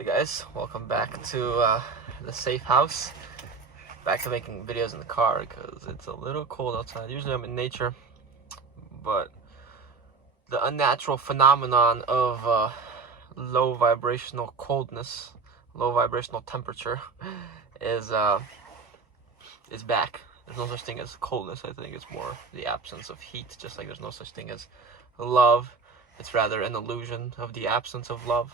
Hey guys, welcome back to the safe house. Back to making videos in the car because it's a little cold outside. Usually I'm in nature, but the unnatural phenomenon of low vibrational coldness, low vibrational temperature is back. There's no such thing as coldness. I think it's more the absence of heat, just like there's no such thing as love. It's rather an illusion of the absence of love.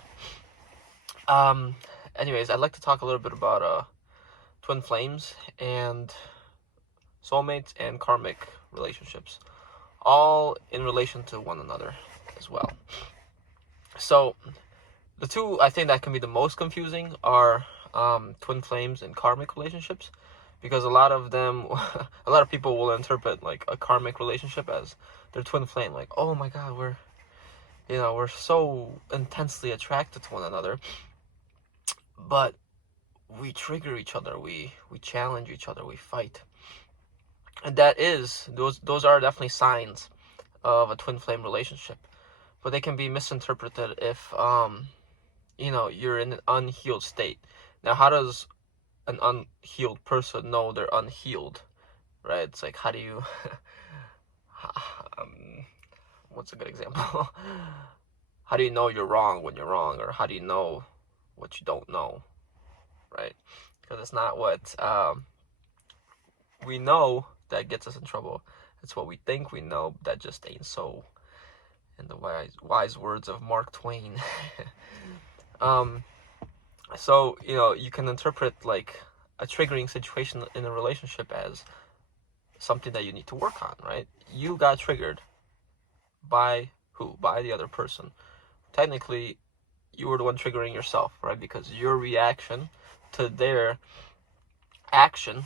Anyways, I'd like to talk a little bit about twin flames and soulmates and karmic relationships, all in relation to one another as well. So the two I think that can be the most confusing are twin flames and karmic relationships, because a lot of people will interpret like a karmic relationship as their twin flame, like, oh my god, we're so intensely attracted to one another, but we trigger each other, we challenge each other, we fight. And those are definitely signs of a twin flame relationship. But they can be misinterpreted if you're in an unhealed state. Now, how does an unhealed person know they're unhealed? Right? It's like, how do you what's a good example? How do you know you're wrong when you're wrong? Or how do you know what you don't know? Right? Because it's not what we know that gets us in trouble. It's what we think we know that just ain't so. In the wise words of Mark Twain. So you can interpret like a triggering situation in a relationship as something that you need to work on, right? You got triggered by who? By the other person. Technically, you were the one triggering yourself, right? Because your reaction to their action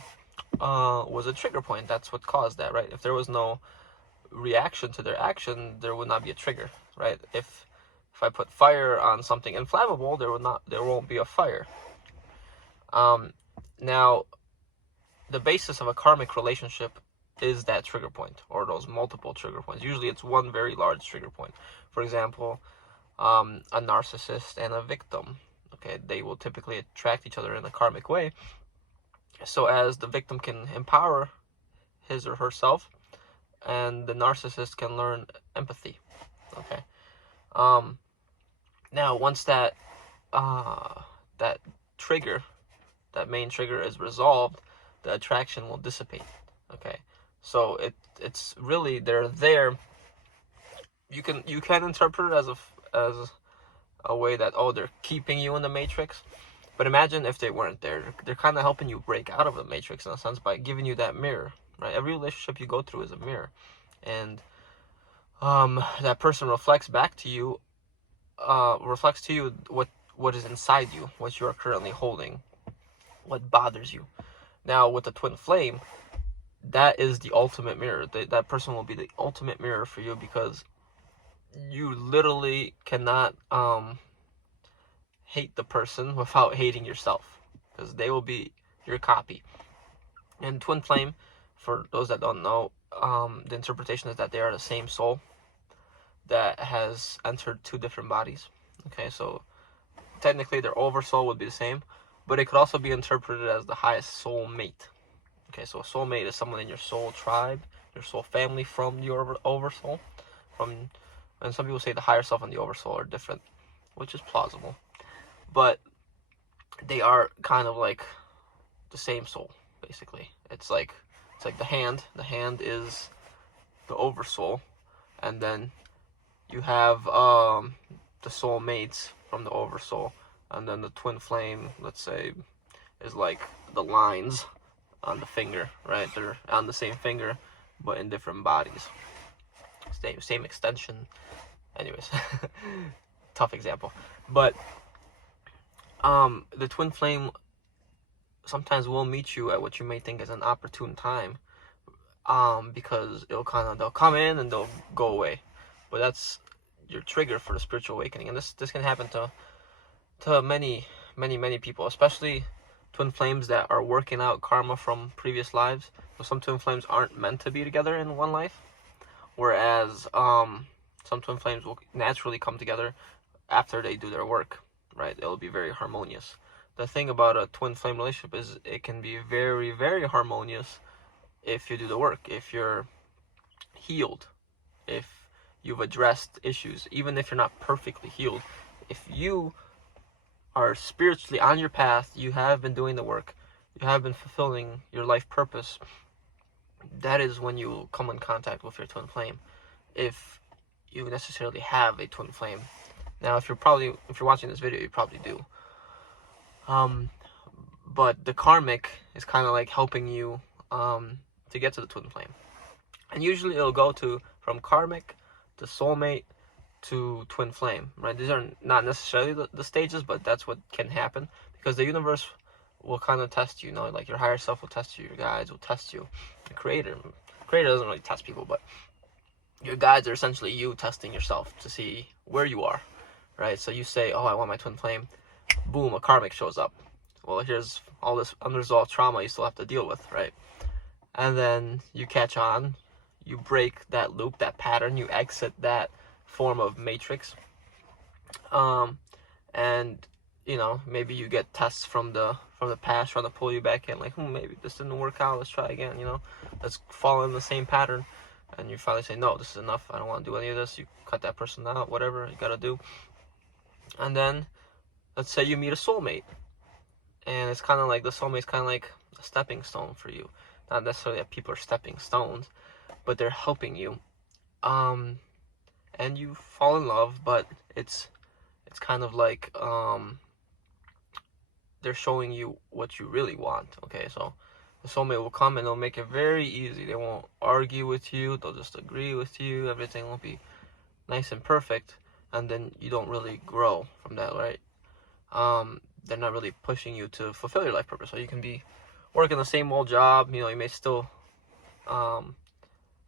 was a trigger point. That's what caused that, right? If there was no reaction to their action, there would not be a trigger, right? If I put fire on something inflammable, there won't be a fire. Now, the basis of a karmic relationship is that trigger point, or those multiple trigger points. Usually it's one very large trigger point. For example, a narcissist and a victim. Okay, they will typically attract each other in a karmic way, so as the victim can empower his or herself, and the narcissist can learn empathy. Okay. Now, once that trigger, that main trigger, is resolved, the attraction will dissipate. Okay. So it's really, they're there. You can interpret it as a way that, oh, they're keeping you in the matrix. But imagine if they weren't there. They're kind of helping you break out of the matrix in a sense by giving you that mirror, right? Every relationship you go through is a mirror, and that person reflects back to you, what is inside you, what you are currently holding, what bothers you. Now, with the twin flame, that is the ultimate mirror. That person will be the ultimate mirror for you, because you literally cannot hate the person without hating yourself, because they will be your copy. And twin flame, for those that don't know, the interpretation is that they are the same soul that has entered two different bodies. Okay, so technically their oversoul would be the same, but it could also be interpreted as the highest soul mate. Okay, so a soulmate is someone in your soul tribe, your soul family from your oversoul. And some people say the higher self and the oversoul are different, which is plausible. But they are kind of like the same soul, basically. It's like the hand. The hand is the oversoul, and then you have the soulmates from the oversoul, and then the twin flame, let's say, is like the lines on the finger, right? They're on the same finger, but in different bodies. Same extension. Anyways, tough example. But the twin flame sometimes will meet you at what you may think is an opportune time, because they'll come in and they'll go away. But that's your trigger for the spiritual awakening, and this can happen to many people, especially twin flames that are working out karma from previous lives. So some twin flames aren't meant to be together in one life, whereas some twin flames will naturally come together after they do their work. right? It'll be very harmonious. The thing about a twin flame relationship is it can be very, very harmonious if you do the work, if you're healed, if you've addressed issues, even if you're not perfectly healed. If you are spiritually on your path, you have been doing the work, you have been fulfilling your life purpose, that is when you come in contact with your twin flame. If you necessarily have a twin flame. Now, if you're watching this video, you probably do. But the karmic is kind of like helping you to get to the twin flame. And usually it'll go from karmic to soulmate to twin flame, right? These are not necessarily the stages, but that's what can happen, because the universe will kind of test you, like your higher self will test you, your guides will test you. The creator doesn't really test people, but your guides are essentially you testing yourself to see where you are, right? So you say, oh, I want my twin flame. Boom, a karmic shows up. Well, here's all this unresolved trauma you still have to deal with, right? And then you catch on, you break that loop, that pattern, you exit that form of matrix. And maybe you get tests from the past trying to pull you back in, like, maybe this didn't work out, let's try again, let's fall in the same pattern. And you finally say, no, this is enough, I don't want to do any of this. You cut that person out, whatever you gotta do. And then let's say you meet a soulmate, and it's kind of like the soulmate's kind of like a stepping stone for you. Not necessarily that people are stepping stones, but they're helping you. And you fall in love, but it's kind of like they're showing you what you really want. Okay, so the soulmate will come and they'll make it very easy. They won't argue with you, they'll just agree with you. Everything will be nice and perfect, and then you don't really grow from that, right? They're not really pushing you to fulfill your life purpose. So you can be working the same old job, you may still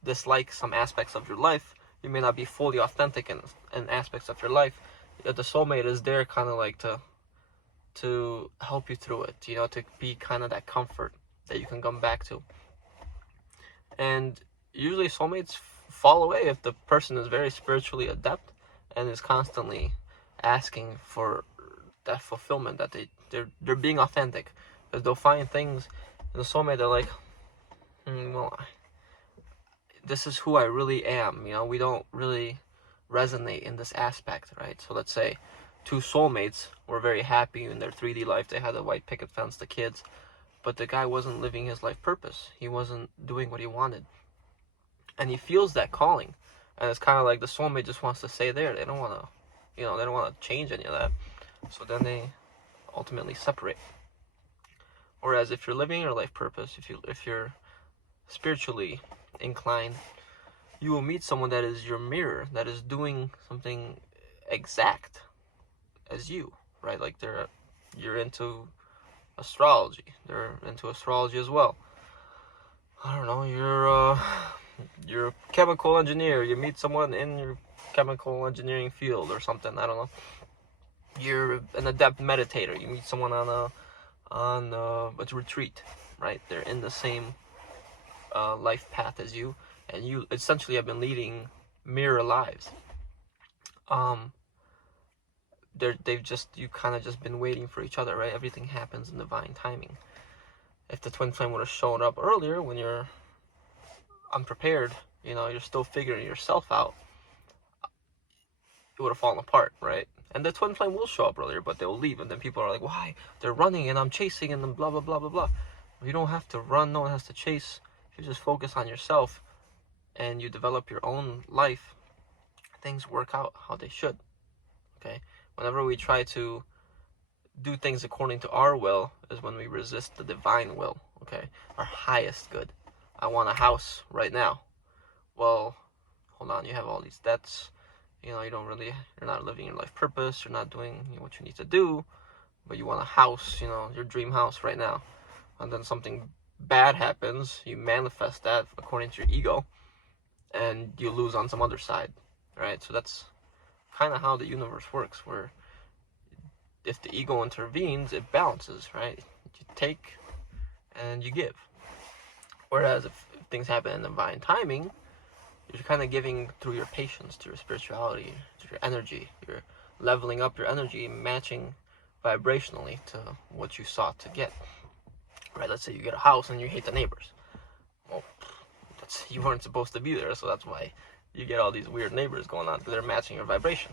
dislike some aspects of your life. You may not be fully authentic in aspects of your life. Yet the soulmate is there kind of like to help you through it, to be kind of that comfort that you can come back to. And usually soulmates fall away if the person is very spiritually adept and is constantly asking for that fulfillment, that they're being authentic, because they'll find things in the soulmate. They're like, well, this is who I really am. We don't really resonate in this aspect, right? So let's say two soulmates were very happy in their 3D life. They had a white picket fence, the kids, but the guy wasn't living his life purpose. He wasn't doing what he wanted, and he feels that calling. And it's kind of like the soulmate just wants to stay there. They don't want to, they don't want to change any of that. So then they ultimately separate. Whereas if you're living your life purpose, if you're spiritually inclined, you will meet someone that is your mirror, that is doing something exact as you, right? Like you're into astrology. They're into astrology as well. I don't know, you're a chemical engineer. You meet someone in your chemical engineering field or something. I don't know. You're an adept meditator. You meet someone on a retreat, right? They're in the same life path as you, and you essentially have been leading mirror lives. You kind of just been waiting for each other, right? Everything happens in divine timing. If the twin flame would have shown up earlier when you're unprepared, you're still figuring yourself out, it would have fallen apart, right? And the twin flame will show up earlier, but they'll leave, and then people are like, why? They're running and I'm chasing and then blah blah blah blah blah. You don't have to run, no one has to chase. You just focus on yourself and you develop your own life, things work out how they should. Okay? Whenever we try to do things according to our will is when we resist the divine will. Okay? Our highest good. I want a house right now. Well, hold on, you have all these debts. You're not living your life purpose, you're not doing what you need to do, but you want a house, your dream house right now. And then something bad happens, you manifest that according to your ego, and you lose on some other side, right? So that's kind of how the universe works, where if the ego intervenes, it balances, right? You take and you give. Whereas if things happen in divine timing, you're kind of giving through your patience, through your spirituality, through your energy. You're leveling up your energy, matching vibrationally to what you sought to get. Right? Let's say you get a house and you hate the neighbors. Well, you weren't supposed to be there, so that's why you get all these weird neighbors going on, because they're matching your vibration.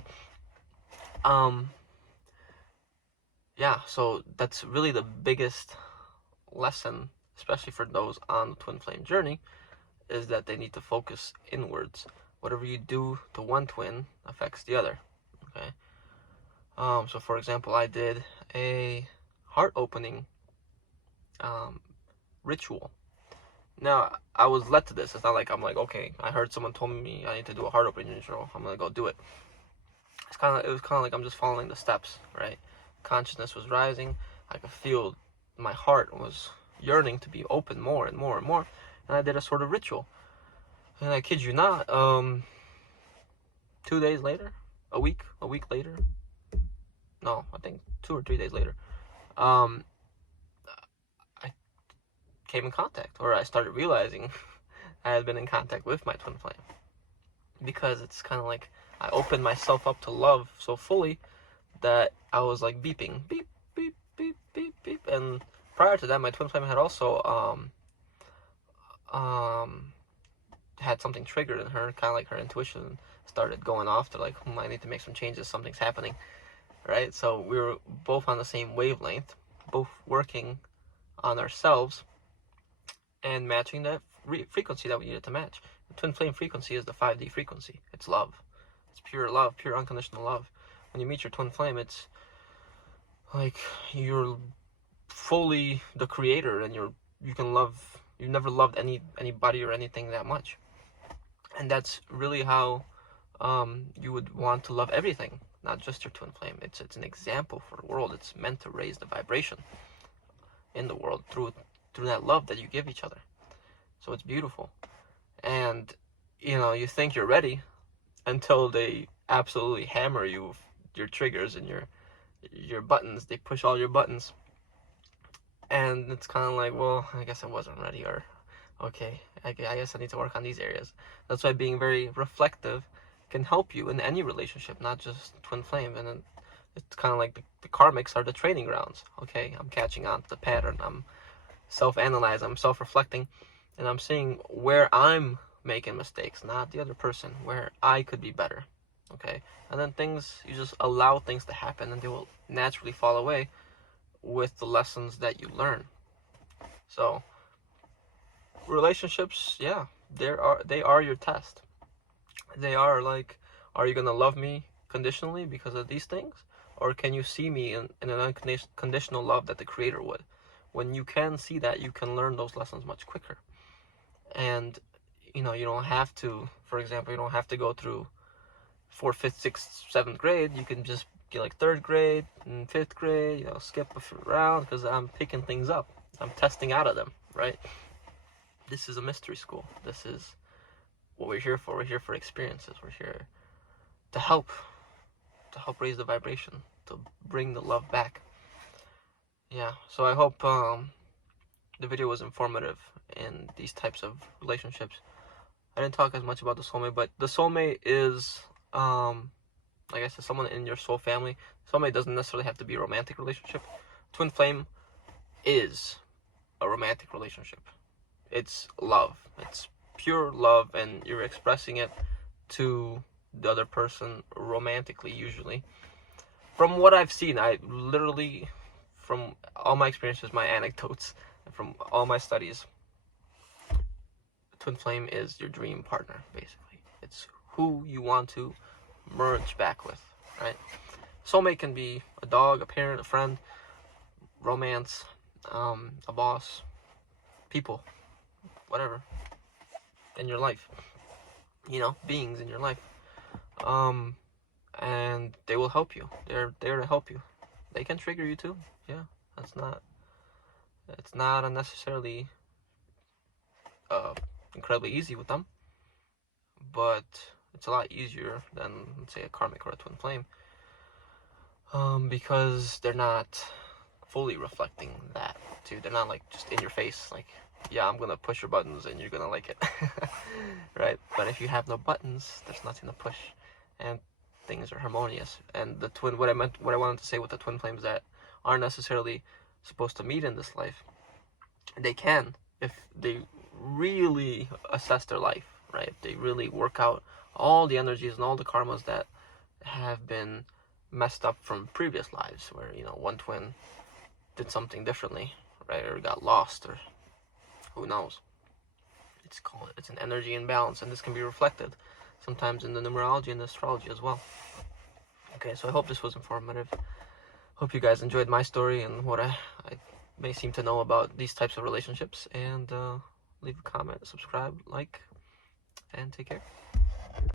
Yeah, so that's really the biggest lesson, especially for those on the twin flame journey, is that they need to focus inwards. Whatever you do to one twin affects the other. Okay. So for example, I did a heart opening ritual. Now, I was led to this. It's not like I'm like, okay, I heard someone told me I need to do a heart opening ritual, I'm gonna go do it. It was kind of like I'm just following the steps, right? Consciousness was rising. I could feel my heart was yearning to be open more and more and more, and I did a sort of ritual. And I kid you not, 2 days later, a week later, no, I think 2 or 3 days later, I came in contact, or I started realizing I had been in contact with my twin flame. Because it's kind of like I opened myself up to love so fully that I was like beeping, beep, beep, beep, beep, beep. And prior to that, my twin flame had also had something triggered in her, kind of like her intuition started going off to like, I need to make some changes, something's happening, right? So we were both on the same wavelength, both working on ourselves and matching that frequency that we needed to match. The twin flame frequency is the 5D frequency. It's love. It's pure love, pure unconditional love. When you meet your twin flame, it's like you're fully the creator, and you can love. You've never loved anybody or anything that much, and that's really how you would want to love everything, not just your twin flame. It's an example for the world. It's meant to raise the vibration in the world through that love that you give each other. So it's beautiful. And you think you're ready until they absolutely hammer you with your triggers and your buttons. They push all your buttons, and it's kind of like, well, I guess I wasn't ready, or okay, I guess I need to work on these areas. That's why being very reflective can help you in any relationship, not just twin flame. And then it's kind of like the karmics are the training grounds. Okay, I'm catching on to the pattern. I'm self-analyzing. I'm self-reflecting, and I'm seeing where I'm making mistakes, not the other person, where I could be better. Okay, and then you just allow things to happen, and they will naturally fall away with the lessons that you learn. So relationships, yeah, they are your test. They are like, are you gonna love me conditionally because of these things, or can you see me in an unconditional love that the creator would? When you can see that, you can learn those lessons much quicker. And you don't have to, for example, you don't have to go through 4th, 5th, 6th, 7th grade. You can just get like 3rd grade and 5th grade, skip a round, because I'm picking things up. I'm testing out of them, right? This is a mystery school. This is what we're here for. We're here for experiences. We're here to help raise the vibration, to bring the love back. Yeah, so I hope the video was informative in these types of relationships. I didn't talk as much about the soulmate, but the soulmate is, like I said, someone in your soul family. Soulmate doesn't necessarily have to be a romantic relationship. Twin flame is a romantic relationship. It's love. It's pure love, and you're expressing it to the other person romantically, usually. From what I've seen, from all my experiences, my anecdotes, from all my studies, twin flame is your dream partner, basically. It's who you want to merge back with, right? Soulmate can be a dog, a parent, a friend, romance, a boss, people, whatever, in your life, beings in your life. And they will help you. They're there to help you. They can trigger you too. Yeah, it's not unnecessarily incredibly easy with them, but it's a lot easier than, let's say, a karmic or a twin flame, because they're not fully reflecting that too. They're not like just in your face, like, yeah, I'm gonna push your buttons and you're gonna like it, right? But if you have no buttons, there's nothing to push, and things are harmonious. And the twin, what I wanted to say with the twin flames that aren't necessarily supposed to meet in this life, they can if they really assess their life, right? If they really work out all the energies and all the karmas that have been messed up from previous lives, where, you know, one twin did something differently, right, or got lost, or who knows. It's an energy imbalance, and this can be reflected sometimes in the numerology and the astrology as well. Okay, so I hope this was informative. Hope you guys enjoyed my story and what I may seem to know about these types of relationships. And leave a comment, subscribe, like, and take care.